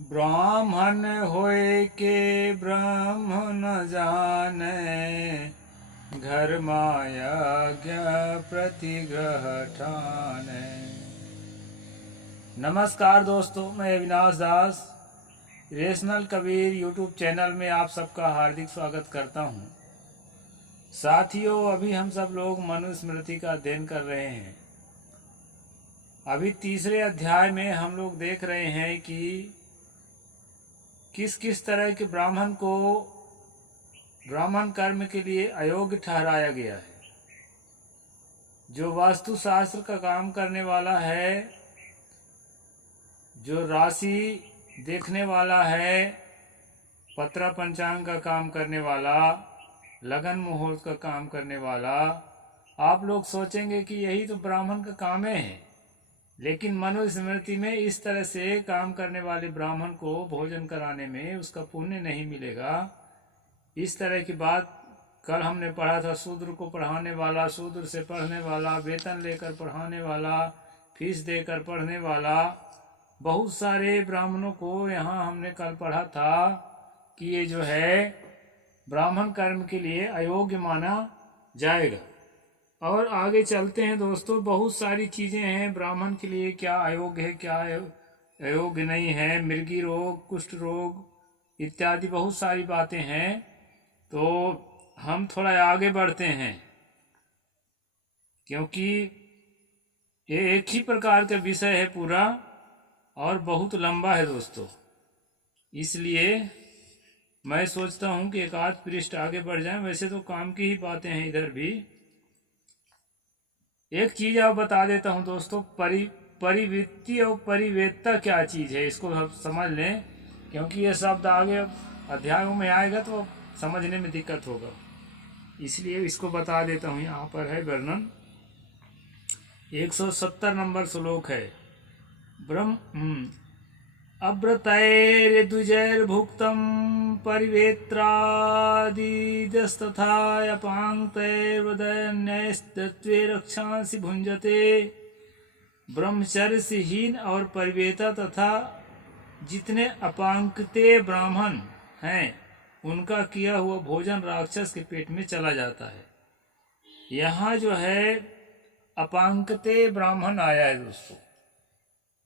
ब्राह्मण होय के ब्रह्म न जाने, घर माया प्रतिग्रह ठाने। नमस्कार दोस्तों, मैं अविनाश दास रेशनल कबीर यूट्यूब चैनल में आप सबका हार्दिक स्वागत करता हूं। साथियों, अभी हम सब लोग मनुस्मृति का अध्ययन कर रहे हैं। अभी तीसरे अध्याय में हम लोग देख रहे हैं कि किस किस तरह के ब्राह्मण को ब्राह्मण कर्म के लिए अयोग्य ठहराया गया है। जो वास्तुशास्त्र का काम करने वाला है, जो राशि देखने वाला है, पत्रा पंचांग का काम करने वाला, लगन मुहूर्त का काम करने वाला, आप लोग सोचेंगे कि यही तो ब्राह्मण का काम है। लेकिन मनुस्मृति में इस तरह से काम करने वाले ब्राह्मण को भोजन कराने में उसका पुण्य नहीं मिलेगा। इस तरह की बात कल हमने पढ़ा था। शूद्र को पढ़ाने वाला, शूद्र से पढ़ने वाला, वेतन लेकर पढ़ाने वाला, फीस देकर पढ़ने वाला, बहुत सारे ब्राह्मणों को यहाँ हमने कल पढ़ा था कि ये जो है ब्राह्मण कर्म के लिए अयोग्य माना जाएगा। और आगे चलते हैं दोस्तों। बहुत सारी चीज़ें हैं ब्राह्मण के लिए, क्या अयोग्य है, क्या अयोग्य नहीं है। मृगी रोग, कुष्ठ रोग इत्यादि बहुत सारी बातें हैं। तो हम थोड़ा आगे बढ़ते हैं, क्योंकि ये एक ही प्रकार का विषय है पूरा और बहुत लंबा है दोस्तों। इसलिए मैं सोचता हूँ कि एक आध पृष्ठ आगे बढ़ जाएं। वैसे तो काम की ही बातें हैं इधर भी। एक चीज आप बता देता हूं दोस्तों, परिवृत्ति और परिवेदता क्या चीज है, इसको हम समझ लें, क्योंकि ये शब्द आगे अध्यायों में आएगा तो समझने में दिक्कत होगा। इसलिए इसको बता देता हूं। यहाँ पर है वर्णन, 170 नंबर श्लोक है। ब्रह्म अव्रतैर्द्विजैर्भुक्तं परिवेत्रादिजस्तथा अपांगतैर्वदन्यैस्तत्वे रक्षांसि भुंजते। ब्रह्मचर्य से हीन और परिवेता तथा जितने अपांगते ब्राह्मण हैं उनका किया हुआ भोजन राक्षस के पेट में चला जाता है। यहाँ जो है अपांगते ब्राह्मण आया है दोस्तों।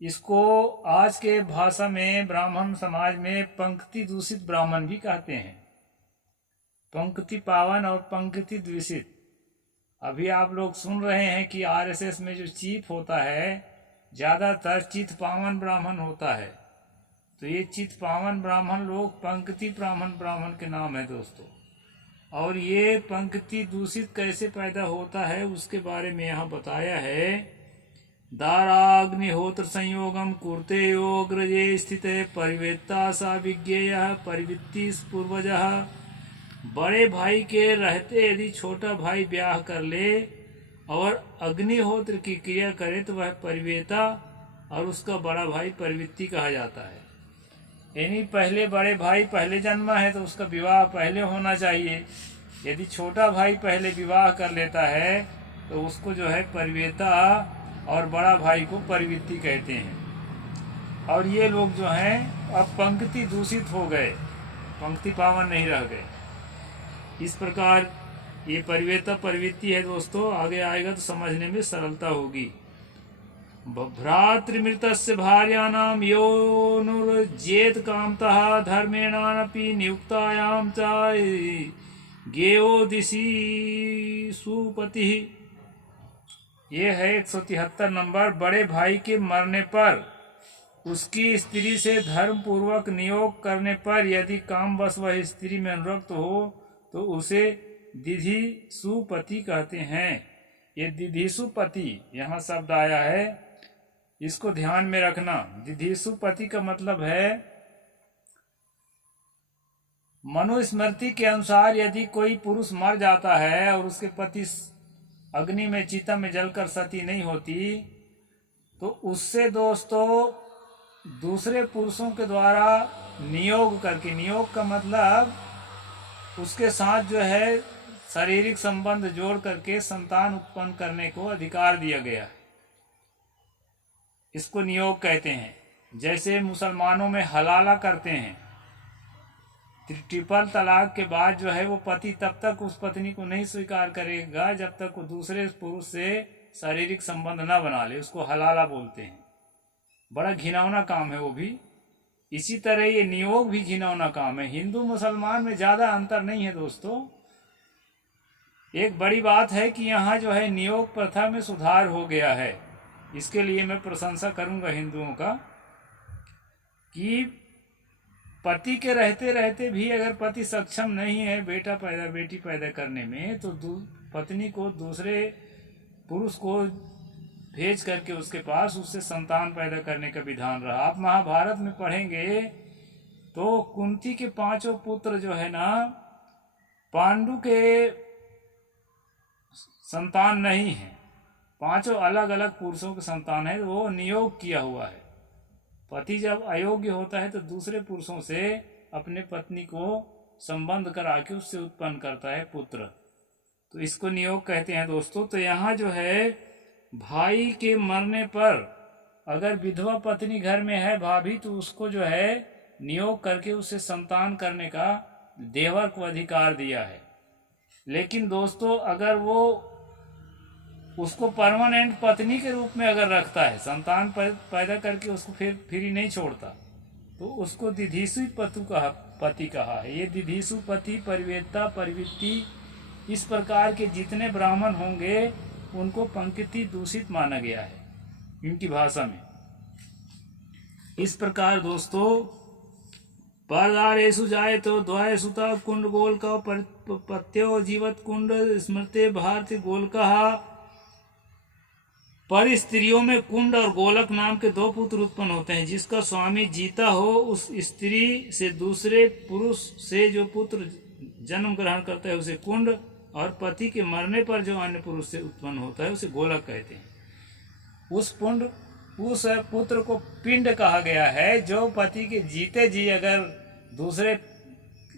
इसको आज के भाषा में ब्राह्मण समाज में पंक्ति दूषित ब्राह्मण भी कहते हैं। पंक्ति पावन और पंक्ति दूषित। अभी आप लोग सुन रहे हैं कि आरएसएस में जो चीफ होता है, ज्यादातर चित पावन ब्राह्मण होता है। तो ये चित पावन ब्राह्मण लोग पंक्ति ब्राह्मण के नाम है दोस्तों। और ये पंक्ति दूषित कैसे पैदा होता है उसके बारे में यहाँ बताया है। दाराग्निहोत्र संयोगम कुर्ते योग्रजे स्थित परिवेत्ता सा विज्ञेय परिवृत्ति पूर्वजः। बड़े भाई के रहते यदि छोटा भाई ब्याह कर ले और अग्निहोत्र की क्रिया करे तो वह परिवेता और उसका बड़ा भाई परिवृत्ति कहा जाता है। यानी पहले बड़े भाई पहले जन्मा है तो उसका विवाह पहले होना चाहिए। यदि छोटा भाई पहले विवाह कर लेता है तो उसको जो है परिवेता और बड़ा भाई को परिवृत्ति कहते हैं। और ये लोग जो हैं अब पंक्ति दूषित हो गए, पंक्ति पावन नहीं रह गए। इस प्रकार ये परिवेता परिवृत्ति है दोस्तों। आगे आएगा तो समझने में सरलता होगी। भ्रातृमृतस्य भार्याणां योनुर्जेत कामतः धर्मेणानपि नियुक्तायां च गेयो दिशि सुपतिः। ये है 173 नंबर। बड़े भाई के मरने पर उसकी स्त्री से धर्म पूर्वक नियोग करने पर यदि कामवश वह स्त्री में अनुरक्त हो तो उसे दिधिसुपति कहते हैं। ये दिधिसुपति यहाँ शब्द आया है, इसको ध्यान में रखना। दिधिसुपति का मतलब है, मनुस्मृति के अनुसार यदि कोई पुरुष मर जाता है और उसके पति अग्नि में चिता में जलकर सती नहीं होती तो उससे दोस्तों दूसरे पुरुषों के द्वारा नियोग करके, नियोग का मतलब उसके साथ जो है शारीरिक संबंध जोड़ करके संतान उत्पन्न करने को अधिकार दिया गया है। इसको नियोग कहते हैं। जैसे मुसलमानों में हलाला करते हैं, ट्रिपल तलाक के बाद जो है वो पति तब तक उस पत्नी को नहीं स्वीकार करेगा जब तक वो दूसरे पुरुष से शारीरिक संबंध न बना ले, उसको हलाला बोलते हैं। बड़ा घिनौना काम है वो भी। इसी तरह ये नियोग भी घिनौना काम है। हिंदू मुसलमान में ज़्यादा अंतर नहीं है दोस्तों। एक बड़ी बात है कि यहाँ जो है नियोग प्रथा में सुधार हो गया है। इसके लिए मैं प्रशंसा करूँगा हिंदुओं का कि पति के रहते रहते भी अगर पति सक्षम नहीं है बेटी पैदा करने में, तो पत्नी को दूसरे पुरुष को भेज करके उसके पास उससे संतान पैदा करने का विधान रहा। आप महाभारत में पढ़ेंगे तो कुंती के 5 पुत्र जो है ना, पांडु के संतान नहीं है, 5 अलग अलग पुरुषों के संतान है। वो नियोग किया हुआ है। पति जब अयोग्य होता है तो दूसरे पुरुषों से अपने पत्नी को संबंध करा के उससे उत्पन्न करता है पुत्र, तो इसको नियोग कहते हैं दोस्तों। तो यहाँ जो है भाई के मरने पर अगर विधवा पत्नी घर में है भाभी, तो उसको जो है नियोग करके उससे संतान करने का देवर को अधिकार दिया है। लेकिन दोस्तों अगर वो उसको परमानेंट पत्नी के रूप में अगर रखता है, संतान पैदा करके उसको फिर ही नहीं छोड़ता, तो उसको दिधीसु पति कहा है। ये दिधीसु पति, परिवेता, परिवृत्ति, इस प्रकार के जितने ब्राह्मण होंगे उनको पंक्ति दूषित माना गया है इनकी भाषा में। इस प्रकार दोस्तों परदारेषु जायतो द्वयसुता कुंड गोलका पत्यो जीवत कुंड स्मृते भारती गोलका। पर स्त्रियों में कुंड और गोलक नाम के 2 पुत्र उत्पन्न होते हैं। जिसका स्वामी जीता हो उस स्त्री से दूसरे पुरुष से जो पुत्र जन्म ग्रहण करता है उसे कुंड, और पति के मरने पर जो अन्य पुरुष से उत्पन्न होता है उसे गोलक कहते हैं। उस पुत्र को पिंड कहा गया है। जो पति के जीते जी अगर दूसरे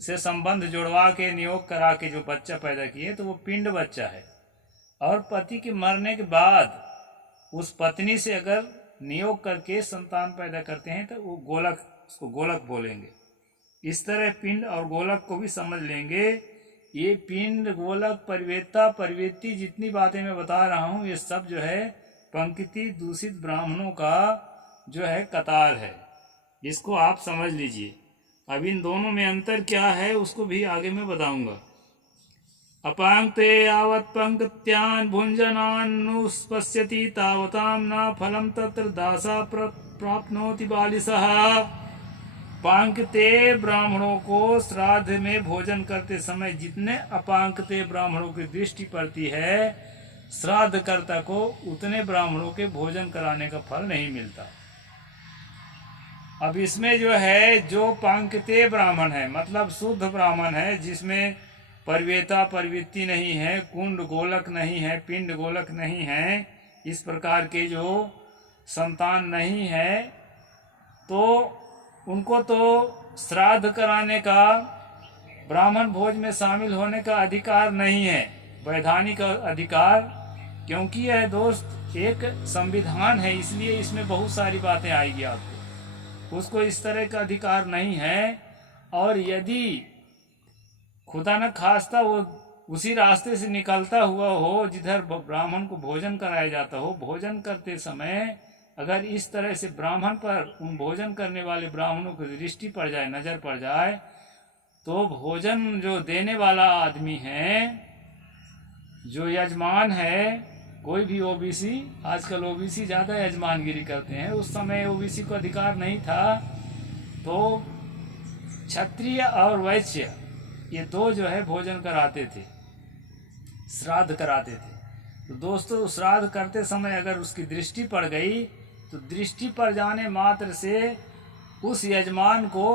से संबंध जुड़वा के नियोग करा के जो बच्चा पैदा किए तो वो पिंड बच्चा है। और पति के मरने के बाद उस पत्नी से अगर नियोग करके संतान पैदा करते हैं तो वो गोलक, उसको गोलक बोलेंगे। इस तरह पिंड और गोलक को भी समझ लेंगे। ये पिंड, गोलक, परिवेता, परिवेती, जितनी बातें मैं बता रहा हूँ ये सब जो है पंक्ति दूषित ब्राह्मणों का जो है कतार है। इसको आप समझ लीजिए। अब इन दोनों में अंतर क्या है उसको भी आगे मैं बताऊंगा। अपांक्ते यावत् पंक्त्यान् भुञ्जनान्नुपश्यति तावतां न फलं तत्र दासा प्राप्नोति बालिशः। पांक्ते ब्राह्मणों को श्राद्ध में भोजन करते समय जितने अपांक्ते ब्राह्मणों की दृष्टि पड़ती है, श्राद्धकर्ता को उतने ब्राह्मणों के भोजन कराने का फल नहीं मिलता। अब इसमें जो है जो पांक्ते ब्राह्मण है मतलब शुद्ध ब्राह्मण है, जिसमें परिवेता परिवृत्ति नहीं है, कुंड गोलक नहीं है, पिंड गोलक नहीं है, इस प्रकार के जो संतान नहीं है, तो उनको तो श्राद्ध कराने का, ब्राह्मण भोज में शामिल होने का अधिकार नहीं है, वैधानिक अधिकार। क्योंकि यह दोस्त एक संविधान है, इसलिए इसमें बहुत सारी बातें आएगी आपको। उसको इस तरह का अधिकार नहीं है। और यदि खुदा न खास्ता वो उसी रास्ते से निकलता हुआ हो जिधर ब्राह्मण को भोजन कराया जाता हो, भोजन करते समय अगर इस तरह से ब्राह्मण पर, उन भोजन करने वाले ब्राह्मणों की दृष्टि पड़ जाए, नजर पड़ जाए, तो भोजन जो देने वाला आदमी है, जो यजमान है, कोई भी ओबीसी, आजकल ओबीसी ज़्यादा यजमानगिरी करते हैं, उस समय ओबीसी को अधिकार नहीं था, तो क्षत्रिय और वैश्य ये 2 जो है भोजन कराते थे, श्राद्ध कराते थे। तो दोस्तों श्राद्ध करते समय अगर उसकी दृष्टि पड़ गई तो दृष्टि पड़ जाने मात्र से उस यजमान को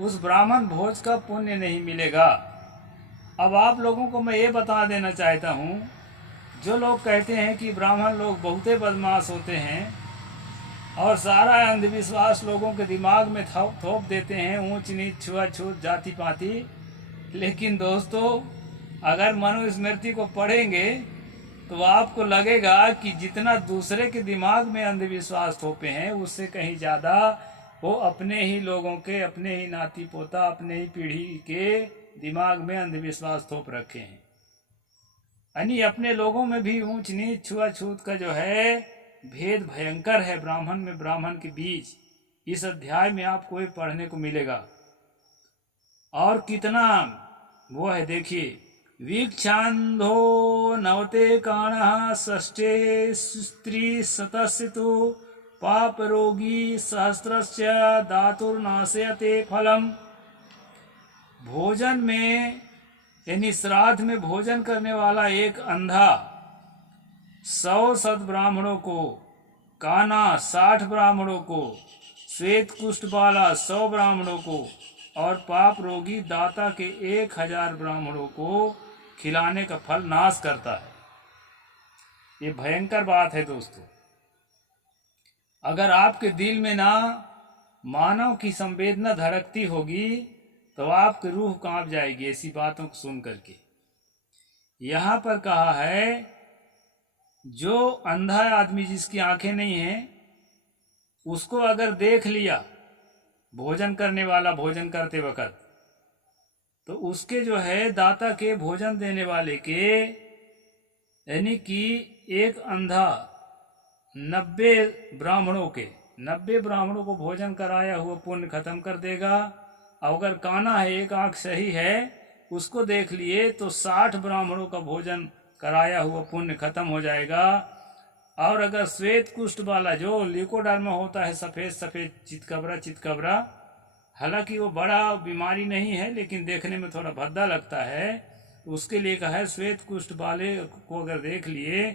उस ब्राह्मण भोज का पुण्य नहीं मिलेगा। अब आप लोगों को मैं ये बता देना चाहता हूँ, जो लोग कहते हैं कि ब्राह्मण लोग बहुते बदमाश होते हैं और सारा अंधविश्वास लोगों के दिमाग में थोप देते हैं, ऊंच नीच, छुआछूत, जाति पाति। लेकिन दोस्तों अगर मनुस्मृति को पढ़ेंगे तो आपको लगेगा कि जितना दूसरे के दिमाग में अंधविश्वास थोपे हैं उससे कहीं ज़्यादा वो अपने ही लोगों के, अपने ही नाती पोता, अपने ही पीढ़ी के दिमाग में अंधविश्वास थोप रखे हैं। यानी अपने लोगों में भी ऊंच नीच छुआछूत का जो है भेद भयंकर है ब्राह्मण में ब्राह्मण के बीच। इस अध्याय में आपको ये पढ़ने को मिलेगा। और कितना वो है देखिए, वीक्षांधो नवते काणः षष्ठे स्त्री शतस्य तु पाप रोगी सहस्रस्य दातुर्नाशयते फलम। भोजन में यानी श्राद्ध में भोजन करने वाला एक अंधा 100 सद्ब्राह्मणों को, काना 60 ब्राह्मणों को, श्वेत कुष्ठ वाला 100 ब्राह्मणों को और पाप रोगी दाता के 1000 ब्राह्मणों को खिलाने का फल नाश करता है। ये भयंकर बात है दोस्तों। अगर आपके दिल में ना मानव की संवेदना धड़कती होगी तो आपकी रूह कांप जाएगी ऐसी बातों को सुन करके। यहाँ पर कहा है जो अंधा आदमी जिसकी आंखें नहीं हैं उसको अगर देख लिया भोजन करने वाला भोजन करते वक्त, तो उसके जो है दाता के भोजन देने वाले के, यानी कि एक अंधा 90 ब्राह्मणों को भोजन कराया हुआ पुण्य खत्म कर देगा। अगर काना है, एक आंख सही है, उसको देख लिए तो 60 ब्राह्मणों का भोजन कराया हुआ पुण्य खत्म हो जाएगा। और अगर श्वेत कुष्ठ वाला जो लिकोडर्मा होता है, सफ़ेद सफ़ेद चितकबरा, हालांकि वो बड़ा बीमारी नहीं है लेकिन देखने में थोड़ा भद्दा लगता है, उसके लिए कहा है श्वेत कुष्ठ वाले को अगर देख लिए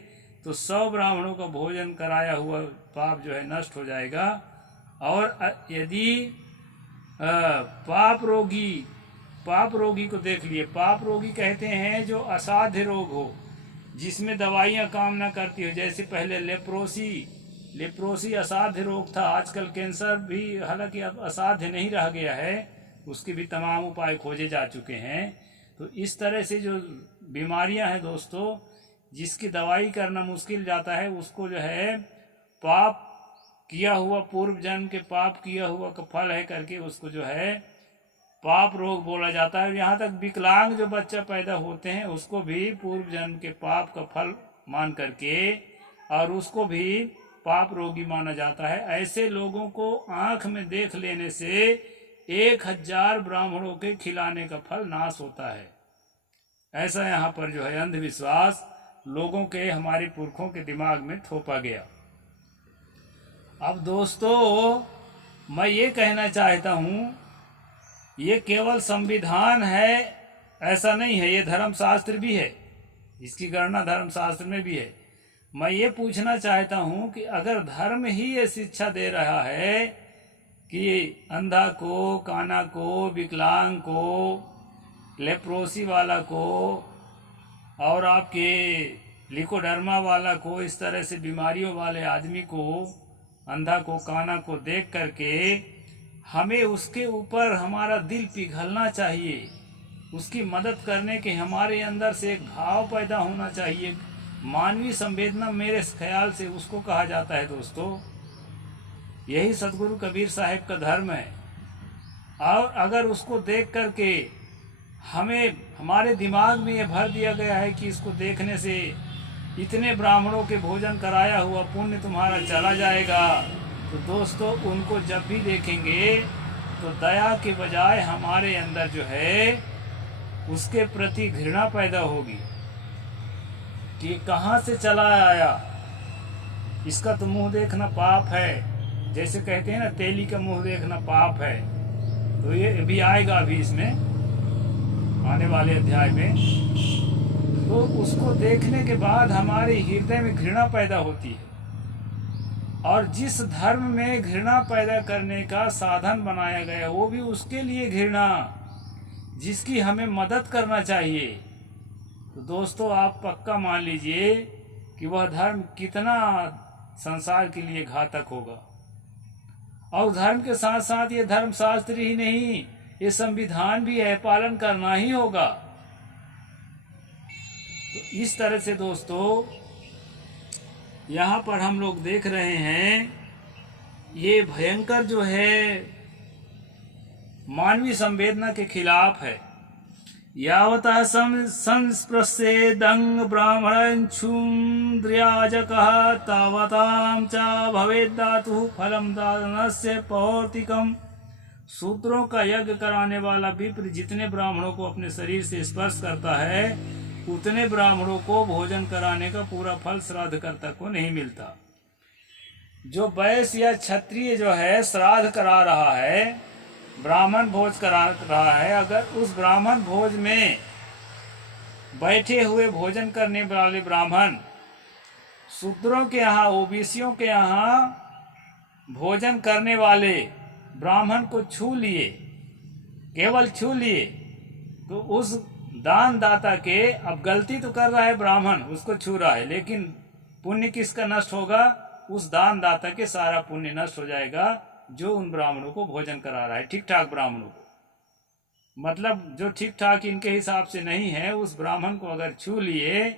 तो 100 ब्राह्मणों का भोजन कराया हुआ पाप जो है नष्ट हो जाएगा। और यदि पाप रोगी को देख लिए, पाप रोगी कहते हैं जो असाध्य रोग हो, जिसमें दवाइयाँ काम ना करती हो। जैसे पहले लेप्रोसी असाध्य रोग था, आजकल कैंसर भी हालांकि अब असाध्य नहीं रह गया है, उसके भी तमाम उपाय खोजे जा चुके हैं। तो इस तरह से जो बीमारियां हैं दोस्तों, जिसकी दवाई करना मुश्किल जाता है, उसको जो है पाप किया हुआ, पूर्व जन्म के पाप किया हुआ का फल है करके उसको जो है पाप रोग बोला जाता है। यहाँ तक विकलांग जो बच्चा पैदा होते हैं उसको भी पूर्व जन्म के पाप का फल मान करके और उसको भी पाप रोगी माना जाता है। ऐसे लोगों को आंख में देख लेने से 1000 ब्राह्मणों के खिलाने का फल नाश होता है। ऐसा यहाँ पर जो है अंधविश्वास लोगों के, हमारे पुरखों के दिमाग में थोपा गया। अब दोस्तों मैं ये कहना चाहता हूँ, ये केवल संविधान है ऐसा नहीं है, ये धर्मशास्त्र भी है, इसकी गणना धर्मशास्त्र में भी है। मैं ये पूछना चाहता हूँ कि अगर धर्म ही ये शिक्षा दे रहा है कि अंधा को, काना को, विकलांग को, लेप्रोसी वाला को और आपके लिकोडर्मा वाला को, इस तरह से बीमारियों वाले आदमी को, अंधा को, काना को देख करके हमें उसके ऊपर हमारा दिल पिघलना चाहिए, उसकी मदद करने के हमारे अंदर से एक भाव पैदा होना चाहिए। मानवीय संवेदना मेरे ख्याल से उसको कहा जाता है दोस्तों। यही सदगुरु कबीर साहिब का धर्म है। और अगर उसको देख करके हमें, हमारे दिमाग में ये भर दिया गया है कि इसको देखने से इतने ब्राह्मणों के भोजन कराया हुआ पुण्य तुम्हारा चला जाएगा, तो दोस्तों उनको जब भी देखेंगे तो दया के बजाय हमारे अंदर जो है उसके प्रति घृणा पैदा होगी कि कहाँ से चला आया, इसका तो मुंह देखना पाप है। जैसे कहते हैं ना, तेली का मुंह देखना पाप है, तो ये भी आएगा अभी इसमें आने वाले अध्याय में। तो उसको देखने के बाद हमारे हृदय में घृणा पैदा होती है, और जिस धर्म में घृणा पैदा करने का साधन बनाया गया वो भी उसके लिए घृणा, जिसकी हमें मदद करना चाहिए। तो दोस्तों आप पक्का मान लीजिए कि वह धर्म कितना संसार के लिए घातक होगा। और धर्म के साथ साथ ये धर्मशास्त्र ही नहीं, ये संविधान भी है, पालन करना ही होगा। तो इस तरह से दोस्तों यहाँ पर हम लोग देख रहे हैं ये भयंकर जो है मानवीय संवेदना के खिलाफ है। यावतः संस्पृशेदंग ब्राह्मणक्षुन्द्रियाजकः तावतां च भवेद्धातुः फलं दानस्य पौर्तिकम्। शूद्रों का यज्ञ कराने वाला विप्र जितने ब्राह्मणों को अपने शरीर से स्पर्श करता है उतने ब्राह्मणों को भोजन कराने का पूरा फल श्राद्धकर्ता को नहीं मिलता। जो वैश्य या क्षत्रिय जो है श्राद्ध करा रहा है, ब्राह्मण भोज करा रहा है, अगर उस ब्राह्मण भोज में बैठे हुए भोजन करने वाले ब्राह्मण शूद्रों के यहाँ, ओबीसियों के यहाँ भोजन करने वाले ब्राह्मण को छू लिए, केवल छू लिए, तो उस दान दाता के, अब गलती तो कर रहा है ब्राह्मण, उसको छू रहा है, लेकिन पुण्य किसका नष्ट होगा? उस दान दाता के सारा पुण्य नष्ट हो जाएगा जो उन ब्राह्मणों को भोजन करा रहा है, ठीक ठाक ब्राह्मणों को। मतलब जो ठीक ठाक इनके हिसाब से नहीं है, उस ब्राह्मण को अगर छू लिए,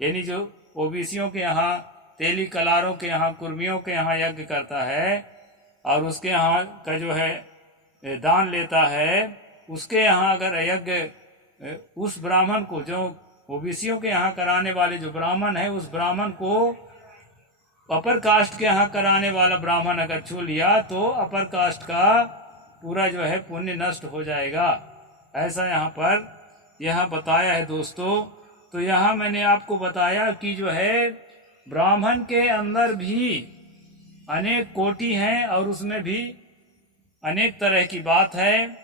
यानी जो ओबीसियों के यहाँ, तेली कलारों के यहाँ, कुर्मियों के यहाँ यज्ञ करता है और उसके यहाँ का जो है दान लेता है, उसके यहाँ अगर यज्ञ उस ब्राह्मण को, जो ओबीसियों के यहाँ कराने वाले जो ब्राह्मण है, उस ब्राह्मण को अपर कास्ट के यहाँ कराने वाला ब्राह्मण अगर छू लिया तो अपर कास्ट का पूरा जो है पुण्य नष्ट हो जाएगा। ऐसा यहाँ बताया है दोस्तों। तो यहाँ मैंने आपको बताया कि जो है ब्राह्मण के अंदर भी अनेक कोटि हैं और उसमें भी अनेक तरह की बात है।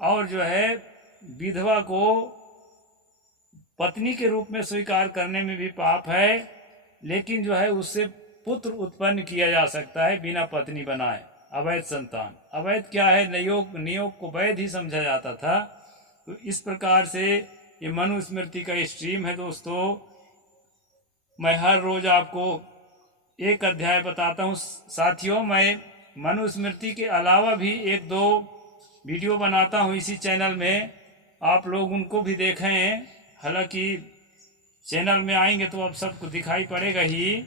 और जो है विधवा को पत्नी के रूप में स्वीकार करने में भी पाप है, लेकिन जो है उससे पुत्र उत्पन्न किया जा सकता है बिना पत्नी बनाए, अवैध संतान। अवैध क्या है? नियोग को वैध ही समझा जाता था। तो इस प्रकार से ये मनुस्मृति का स्ट्रीम है दोस्तों। मैं हर रोज आपको एक अध्याय बताता हूँ साथियों। मैं मनुस्मृति के अलावा भी 1-2 वीडियो बनाता हूँ इसी चैनल में, आप लोग उनको भी देखें। हालांकि चैनल में आएंगे तो अब सबको दिखाई पड़ेगा ही,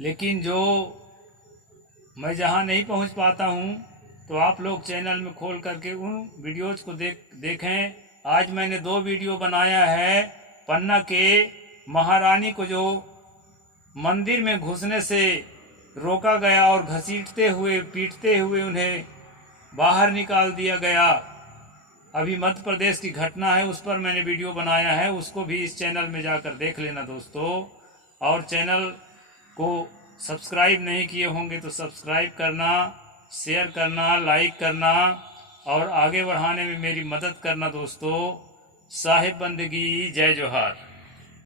लेकिन जो मैं जहाँ नहीं पहुँच पाता हूँ तो आप लोग चैनल में खोल करके उन वीडियोज़ को देखें। आज मैंने 2 वीडियो बनाया है। पन्ना के महारानी को जो मंदिर में घुसने से रोका गया और घसीटते हुए, पीटते हुए उन्हें बाहर निकाल दिया गया, अभी मध्य प्रदेश की घटना है, उस पर मैंने वीडियो बनाया है। उसको भी इस चैनल में जाकर देख लेना दोस्तों। और चैनल को सब्सक्राइब नहीं किए होंगे तो सब्सक्राइब करना, शेयर करना, लाइक करना और आगे बढ़ाने में मेरी मदद करना दोस्तों। साहिब बंदगी, जय जोहार।